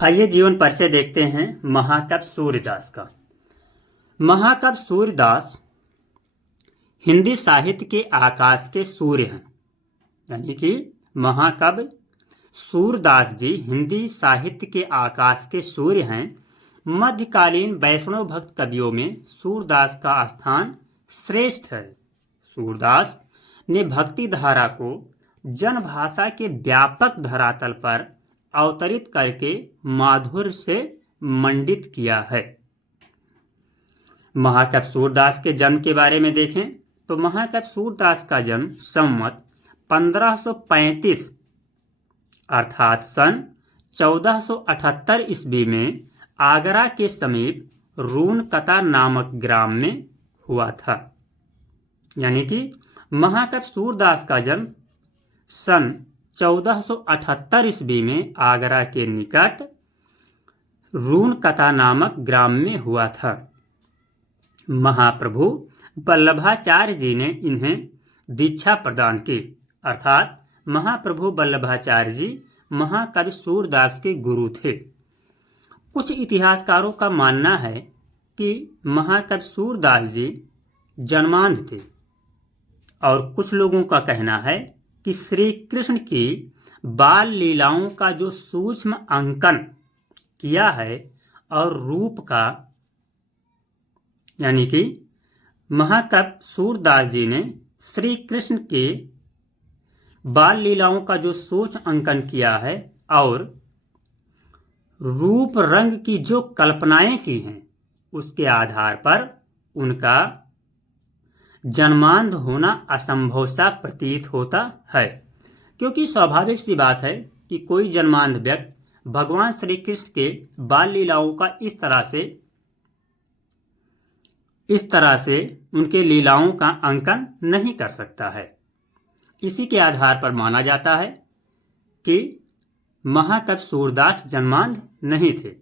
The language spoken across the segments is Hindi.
आइए जीवन परिचय देखते हैं महाकवि सूर्यदास का। महाकवि सूर्यदास हिंदी साहित्य के आकाश के सूर्य हैं। यानी कि महाकवि सूरदास जी हिंदी साहित्य के आकाश के सूर्य हैं। मध्यकालीन वैष्णव भक्त कवियों में सूरदास का स्थान श्रेष्ठ है। सूरदास ने भक्ति धारा को जनभाषा के व्यापक धरातल पर अवतरित करके माधुर्य से मंडित किया है। महाकवि सूरदास के जन्म के बारे में देखें तो महाकवि सूरदास का जन्म संवत 1535 अर्थात सन 1478 ईस्वी में आगरा के समीप रूनकता नामक ग्राम में हुआ था। यानी कि महाकवि सूरदास का जन्म सन 1478 ईस्वी में आगरा के निकट रूनकता नामक ग्राम में हुआ था। महाप्रभु वल्लभाचार्य जी ने इन्हें दीक्षा प्रदान की, अर्थात महाप्रभु वल्लभाचार्य जी महाकवि सूरदास के गुरु थे। कुछ इतिहासकारों का मानना है कि महाकवि सूरदास जी जन्मांध थे और कुछ लोगों का कहना है कि श्री कृष्ण की बाल लीलाओं का जो सूक्ष्म अंकन किया है और रूप का, यानी कि महाकवि सूरदास जी ने श्री कृष्ण के बाल लीलाओं का जो सूक्ष्म अंकन किया है और रूप रंग की जो कल्पनाएं की हैं उसके आधार पर उनका जन्मांध होना असंभव सा प्रतीत होता है। क्योंकि स्वाभाविक सी बात है कि कोई जन्मांध व्यक्ति भगवान श्री कृष्ण के बाल लीलाओं का इस तरह से उनके लीलाओं का अंकन नहीं कर सकता है। इसी के आधार पर माना जाता है कि महाकवि सूरदास जन्मांध नहीं थे।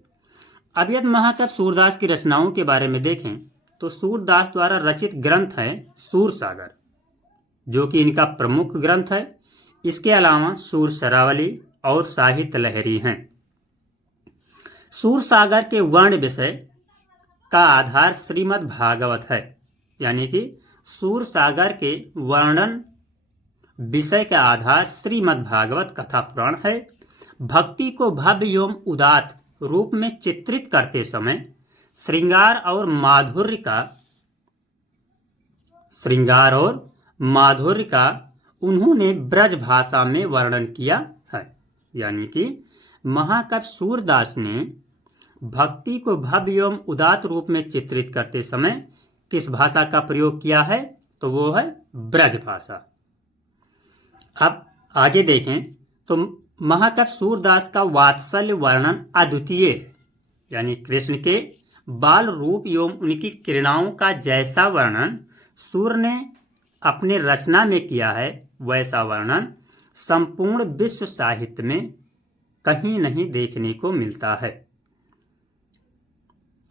अब यदि महाकवि सूरदास की रचनाओं के बारे में देखें तो सूरदास द्वारा रचित ग्रंथ है सूरसागर, जो कि इनका प्रमुख ग्रंथ है। इसके अलावा सूरशरावली और साहित्य लहरी हैं। सूरसागर के वर्ण विषय का आधार श्रीमद् भागवत है। यानी कि सूरसागर के वर्णन विषय का आधार श्रीमद् भागवत कथा पुराण है। भक्ति को भव्य एवं उदात्त रूप में चित्रित करते समय श्रृंगार और माधुर्य का उन्होंने ब्रज भाषा में वर्णन किया है। यानी कि महाकवि सूरदास ने भक्ति को भव्य एवं उदात्त रूप में चित्रित करते समय किस भाषा का प्रयोग किया है, तो वो है ब्रज भाषा। अब आगे देखें तो महाकवि सूरदास का वात्सल्य वर्णन अद्वितीय है। यानी कृष्ण के बाल रूप एवं उनकी किरणाओं का जैसा वर्णन सूर्य ने अपने रचना में किया है, वैसा वर्णन संपूर्ण विश्व साहित्य में कहीं नहीं देखने को मिलता है।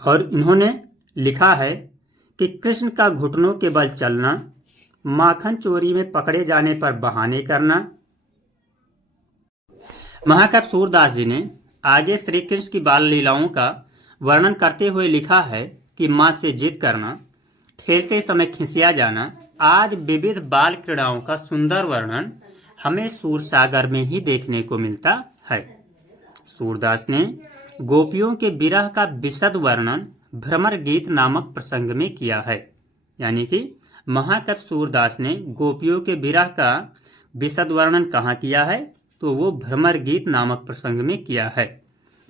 और इन्होंने लिखा है कि कृष्ण का घुटनों के बल चलना, माखन चोरी में पकड़े जाने पर बहाने करना। महाकवि सूरदास जी ने आगे श्री कृष्ण की बाल लीलाओं का वर्णन करते हुए लिखा है कि माँ से जिद करना, खेलते समय खिसिया जाना आदि विविध बाल क्रीड़ाओं का सुंदर वर्णन हमें सूरसागर में ही देखने को मिलता है। सूरदास ने गोपियों के विरह का विशद वर्णन भ्रमर गीत नामक प्रसंग में किया है। यानी कि महाकवि सूरदास ने गोपियों के विरह का विशद वर्णन कहाँ किया है, तो वो भ्रमर गीत नामक प्रसंग में किया है।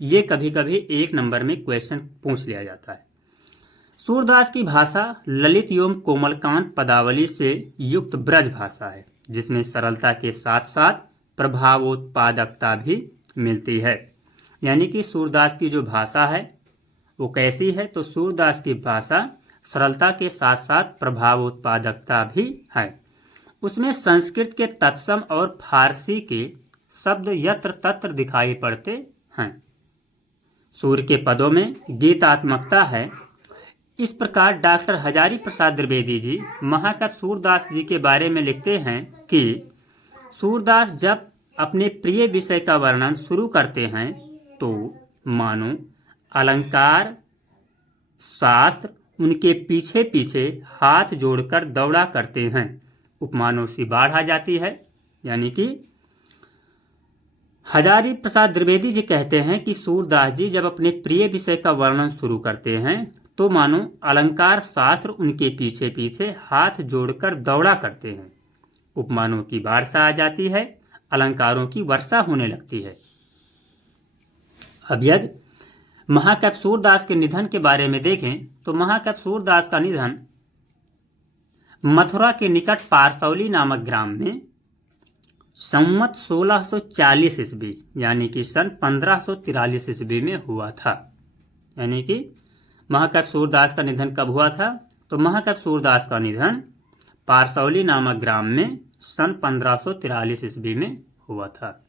ये कभी कभी 1 नंबर में क्वेश्चन पूछ लिया जाता है। सूरदास की भाषा ललित एवं कोमलकांत पदावली से युक्त ब्रज भाषा है, जिसमें सरलता के साथ साथ प्रभावोत्पादकता भी मिलती है। यानी कि सूरदास की जो भाषा है वो कैसी है, तो सूरदास की भाषा सरलता के साथ साथ प्रभावोत्पादकता भी है। उसमें संस्कृत के तत्सम और फारसी के शब्द यत्र तत्र दिखाई पड़ते हैं। सूर्य के पदों में गीतात्मकता है। इस प्रकार डॉक्टर हजारी प्रसाद द्विवेदी जी महाकवि सूरदास जी के बारे में लिखते हैं कि सूरदास जब अपने प्रिय विषय का वर्णन शुरू करते हैं तो मानो अलंकार शास्त्र उनके पीछे पीछे हाथ जोड़कर दौड़ा करते हैं। उपमानों से बाढ़ आ जाती है। यानी कि हजारी प्रसाद द्विवेदी जी कहते हैं कि सूरदास जी जब अपने प्रिय विषय का वर्णन शुरू करते हैं तो मानो अलंकार शास्त्र उनके पीछे पीछे हाथ जोड़कर दौड़ा करते हैं। उपमानों की बाढ़ सा आ जाती है, अलंकारों की वर्षा होने लगती है। अब यदि महाकवि सूरदास के निधन के बारे में देखें तो महाकवि सूरदास का निधन मथुरा के निकट पारसौली नामक ग्राम में संवत 1640 ईस्वी यानी कि सन 1543 ईस्वी में हुआ था। यानी कि महाकवि सूरदास का निधन कब हुआ था? तो महाकवि सूरदास का निधन पारसौली नामक ग्राम में सन 1543 ईस्वी में हुआ था।